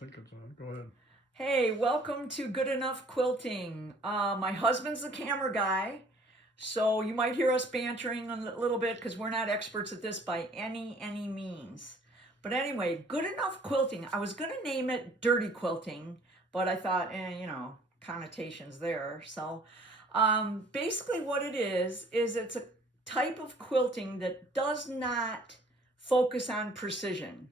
think it's on. Go ahead. Hey, welcome to Good Enough Quilting. My husband's the camera guy, so you might hear us bantering a little bit because we're not experts at this by any means. But anyway, Good Enough Quilting. I was going to name it Dirty Quilting, but I thought, connotations there. So basically what it is it's a type of quilting that does not focus on precision.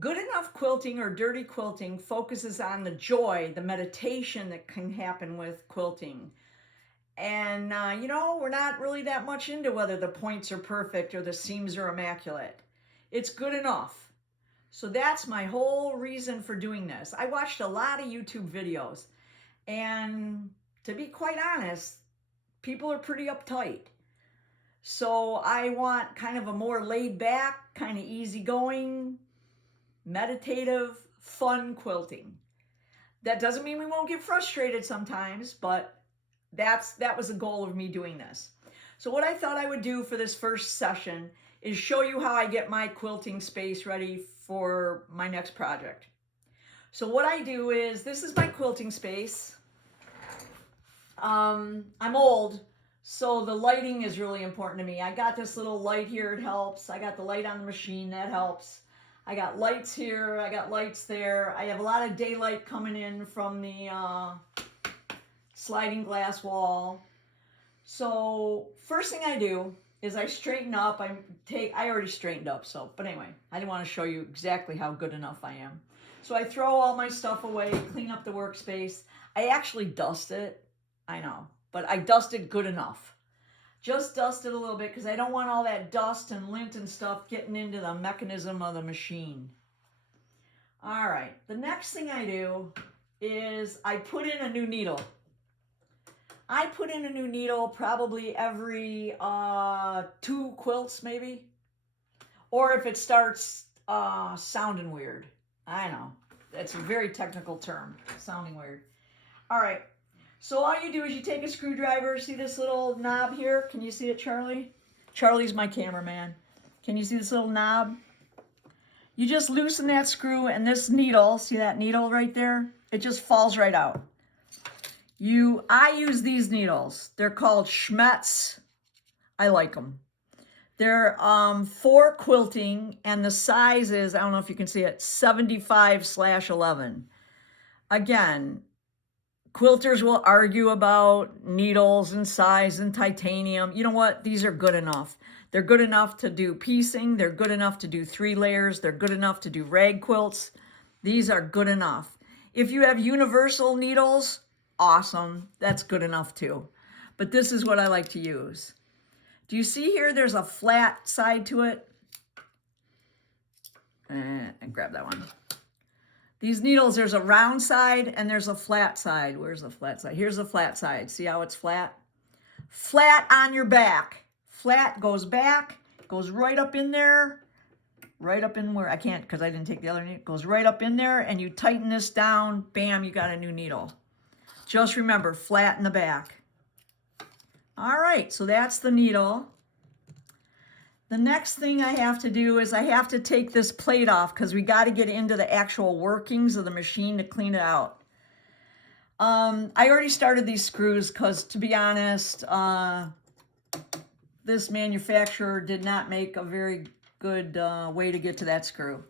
Good enough quilting or dirty quilting focuses on the joy, the meditation that can happen with quilting. And, we're not really that much into whether the points are perfect or the seams are immaculate. It's good enough. So that's my whole reason for doing this. I watched a lot of YouTube videos, and to be quite honest, people are pretty uptight. So I want kind of a more laid back, kind of easygoing, meditative, fun quilting. That doesn't mean we won't get frustrated sometimes, but that was the goal of me doing this. So what I thought I would do for this first session is show you how I get my quilting space ready for my next project. So what I do is, this is my quilting space. I'm old, so the lighting is really important to me. I got this little light here, it helps. I got the light on the machine, that helps. I got lights here, I got lights there. I have a lot of daylight coming in from the sliding glass wall. So first thing I do is I straighten up. I already straightened up, but anyway, I didn't want to show you exactly how good enough I am. So I throw all my stuff away, clean up the workspace. I actually dust it, I know, but I dust it good enough. Just dust it a little bit because I don't want all that dust and lint and stuff getting into the mechanism of the machine. All right, the next thing I do is I put in a new needle. I put in a new needle probably every 2 quilts maybe. Or if it starts sounding weird. I know, that's a very technical term, sounding weird. All right. So all you do is you take a screwdriver, see this little knob here? Can you see it, Charlie? Charlie's my cameraman. Can you see this little knob? You just loosen that screw and this needle, see that needle right there? It just falls right out. I use these needles. They're called Schmetz. I like them. They're for quilting, and the size is, I don't know if you can see it, 75/11. Again, quilters will argue about needles and size and titanium. You know what? These are good enough. They're good enough to do piecing. They're good enough to do 3 layers. They're good enough to do rag quilts. These are good enough. If you have universal needles, awesome. That's good enough too. But this is what I like to use. Do you see here there's a flat side to it? And grab that one. These needles, there's a round side and there's a flat side. Where's the flat side? Here's the flat side. See how it's flat? Flat on your back. Flat goes back, goes right up in there, right up in where, I can't because I didn't take the other needle. Goes right up in there and you tighten this down, bam, you got a new needle. Just remember, flat in the back. All right, so that's the needle. The next thing I have to do is I have to take this plate off because we got to get into the actual workings of the machine to clean it out. I already started these screws because, to be honest, this manufacturer did not make a very good way to get to that screw.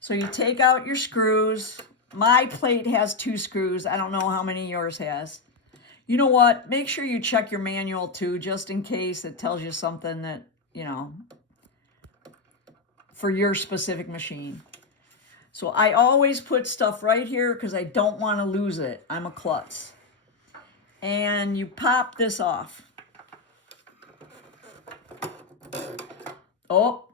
So you take out your screws. My plate has 2 screws. I don't know how many yours has. You know what? Make sure you check your manual too, just in case it tells you something that, for your specific machine. So I always put stuff right here because I don't want to lose it. I'm a klutz. And you pop this off. Oh,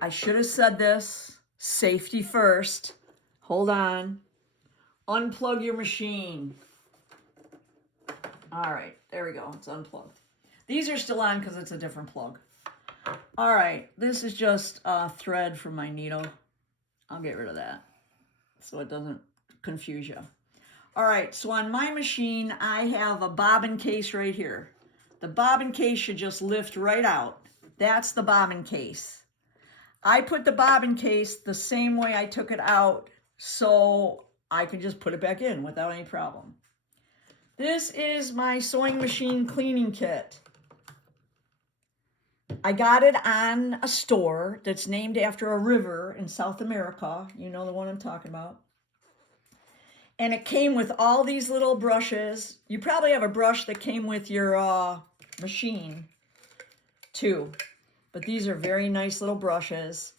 I should have said this. Safety first. Hold on. Unplug your machine. All right, there we go. It's unplugged. These are still on because it's a different plug. All right, this is just a thread from my needle. I'll get rid of that so it doesn't confuse you. All right, so on my machine, I have a bobbin case right here. The bobbin case should just lift right out. That's the bobbin case. I put the bobbin case the same way I took it out so I can just put it back in without any problem. This is my sewing machine cleaning kit. I got it on a store that's named after a river in South America. You know the one I'm talking about. And it came with all these little brushes. You probably have a brush that came with your machine too. But these are very nice little brushes.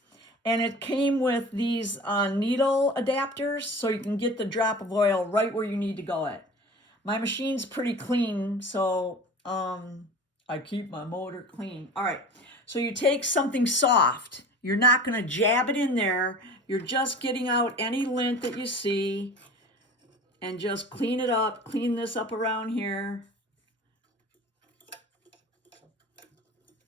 And it came with these needle adapters so you can get the drop of oil right where you need to go at. My machine's pretty clean, so I keep my motor clean. All right, so you take something soft. You're not going to jab it in there. You're just getting out any lint that you see and just clean it up. Clean this up around here.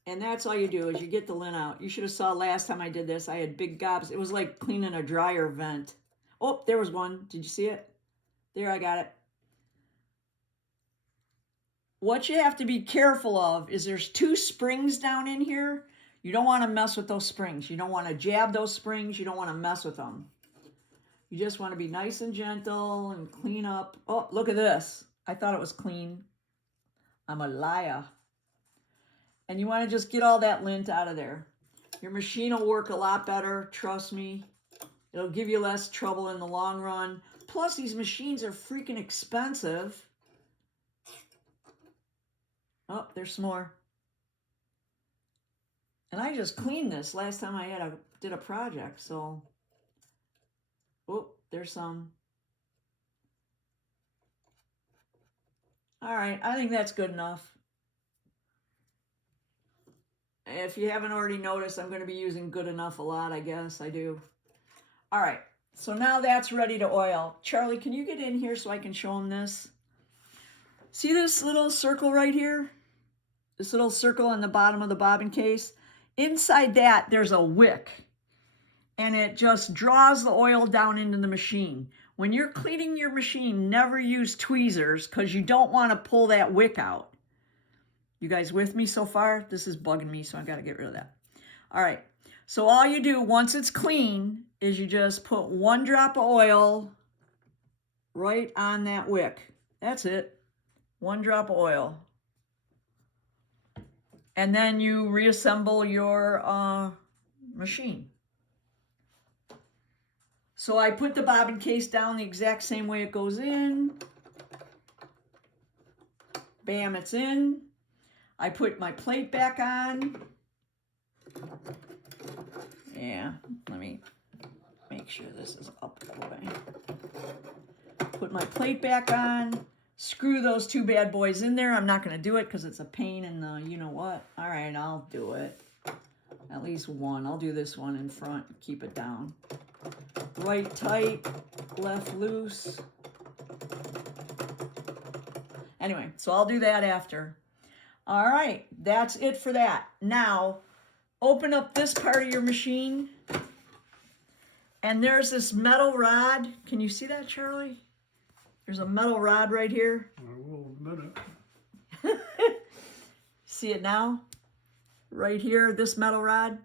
And that's all you do is you get the lint out. You should have saw last time I did this. I had big gobs. It was like cleaning a dryer vent. Oh, there was one. Did you see it? There, I got it. What you have to be careful of is there's 2 springs down in here. You don't want to mess with those springs. You don't want to jab those springs. You don't want to mess with them. You just want to be nice and gentle and clean up. Oh, look at this. I thought it was clean. I'm a liar. And you want to just get all that lint out of there. Your machine will work a lot better. Trust me. It'll give you less trouble in the long run. Plus, these machines are freaking expensive. Oh, there's some more. And I just cleaned this last time I did a project, so. Oh, there's some. All right, I think that's good enough. If you haven't already noticed, I'm going to be using good enough a lot, I guess. I do. All right, so now that's ready to oil. Charlie, can you get in here so I can show them this? See this little circle right here? This little circle on the bottom of the bobbin case? Inside that, there's a wick. And it just draws the oil down into the machine. When you're cleaning your machine, never use tweezers because you don't want to pull that wick out. You guys with me so far? This is bugging me, so I've got to get rid of that. All right. So all you do once it's clean is you just put 1 drop of oil right on that wick. That's it. 1 drop of oil. And then you reassemble your machine. So I put the bobbin case down the exact same way it goes in. Bam, it's in. I put my plate back on. Yeah, let me make sure this is up all the way. Put my plate back on. Screw those 2 bad boys in there. I'm not going to do it because it's a pain in the you-know-what. All right, I'll do it. At least one. I'll do this one in front. Keep it down. Right tight, left loose. Anyway, so I'll do that after. All right, that's it for that. Now, open up this part of your machine. And there's this metal rod. Can you see that, Charlie? There's a metal rod right here. I will in a minute. See it now? Right here, this metal rod.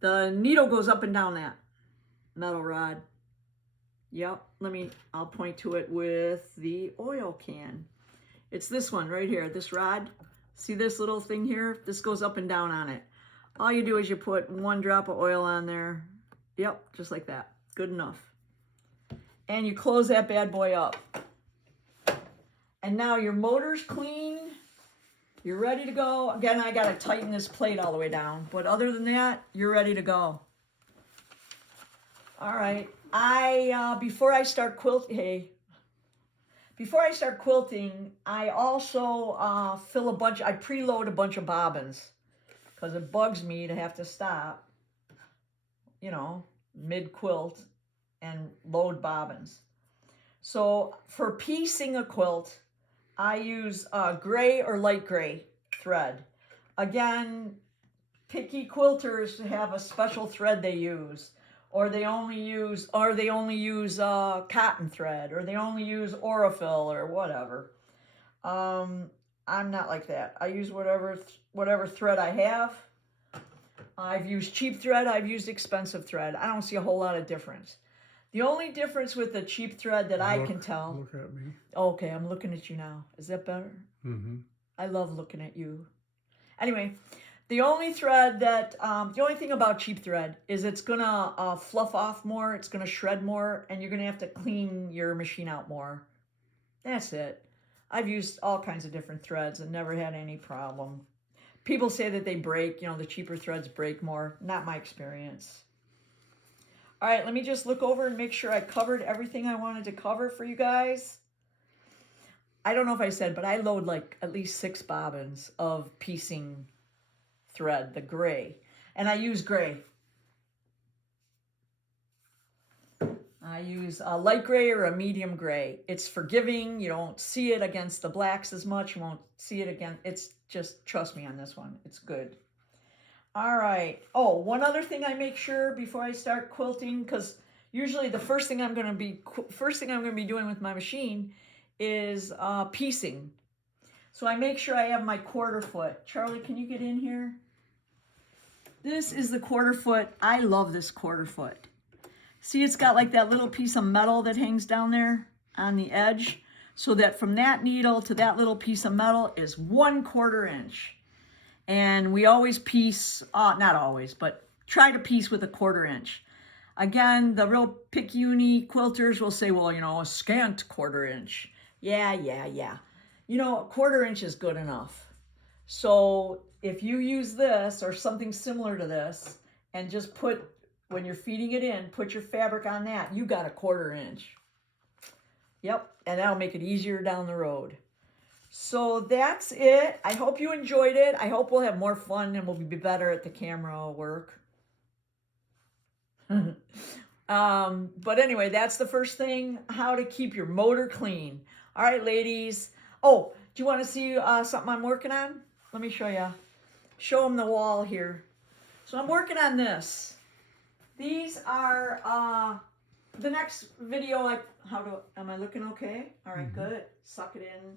The needle goes up and down that metal rod. Yep, I'll point to it with the oil can. It's this one right here, this rod. See this little thing here? This goes up and down on it. All you do is you put 1 drop of oil on there. Yep, just like that. Good enough. And you close that bad boy up. And now your motor's clean. You're ready to go. Again, I got to tighten this plate all the way down. But other than that, you're ready to go. All right. Before I start quilting, I also I preload a bunch of bobbins because it bugs me to have to stop, mid-quilt and load bobbins. So for piecing a quilt, I use gray or light gray thread. Again, picky quilters have a special thread they use, or they only use cotton thread, or they only use Aurifil or whatever. I'm not like that. I use whatever thread I have. I've used cheap thread. I've used expensive thread. I don't see a whole lot of difference. The only difference with the cheap thread that I can tell. Look at me. Okay, I'm looking at you now. Is that better? Mm-hmm. I love looking at you. Anyway, the only thread that, the only thing about cheap thread is it's gonna fluff off more, it's gonna shred more, and you're gonna have to clean your machine out more. That's it. I've used all kinds of different threads and never had any problem. People say that they break, you know, the cheaper threads break more. Not my experience. All right, let me just look over and make sure I covered everything I wanted to cover for you guys. I don't know if I said, but I load like at least 6 bobbins of piecing thread, the gray. And I use gray. I use a light gray or a medium gray. It's forgiving. You don't see it against the blacks as much. You won't see it again. It's just, trust me on this one. It's good. All right. Oh, one other thing I make sure before I start quilting, because usually the first thing I'm going to be doing with my machine is piecing. So I make sure I have my quarter foot. Charlie, can you get in here? This is the quarter foot. I love this quarter foot. See, it's got like that little piece of metal that hangs down there on the edge, so that from that needle to that little piece of metal is 1/4 inch. And we always piece, not always, but try to piece with a 1/4 inch. Again, the real pick-uni quilters will say, well, you know, a scant 1/4 inch. Yeah. You know, a 1/4 inch is good enough. So if you use this or something similar to this and just put, when you're feeding it in, put your fabric on that, you got a 1/4 inch. Yep, and that'll make it easier down the road. So that's it. I hope you enjoyed it. I hope we'll have more fun and we'll be better at the camera work. But anyway, that's the first thing, how to keep your motor clean. All right, ladies. Oh, do you want to see something I'm working on? Let me show you. Show them the wall here. So I'm working on this. These are the next video. Am I looking okay? All right, good. Suck it in.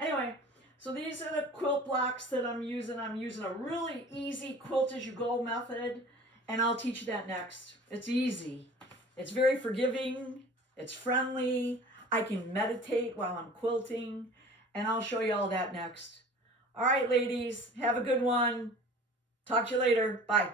Anyway, so these are the quilt blocks that I'm using. I'm using a really easy quilt as you go method, and I'll teach you that next. It's easy. It's very forgiving. It's friendly. I can meditate while I'm quilting, and I'll show you all that next. All right, ladies, have a good one. Talk to you later. Bye.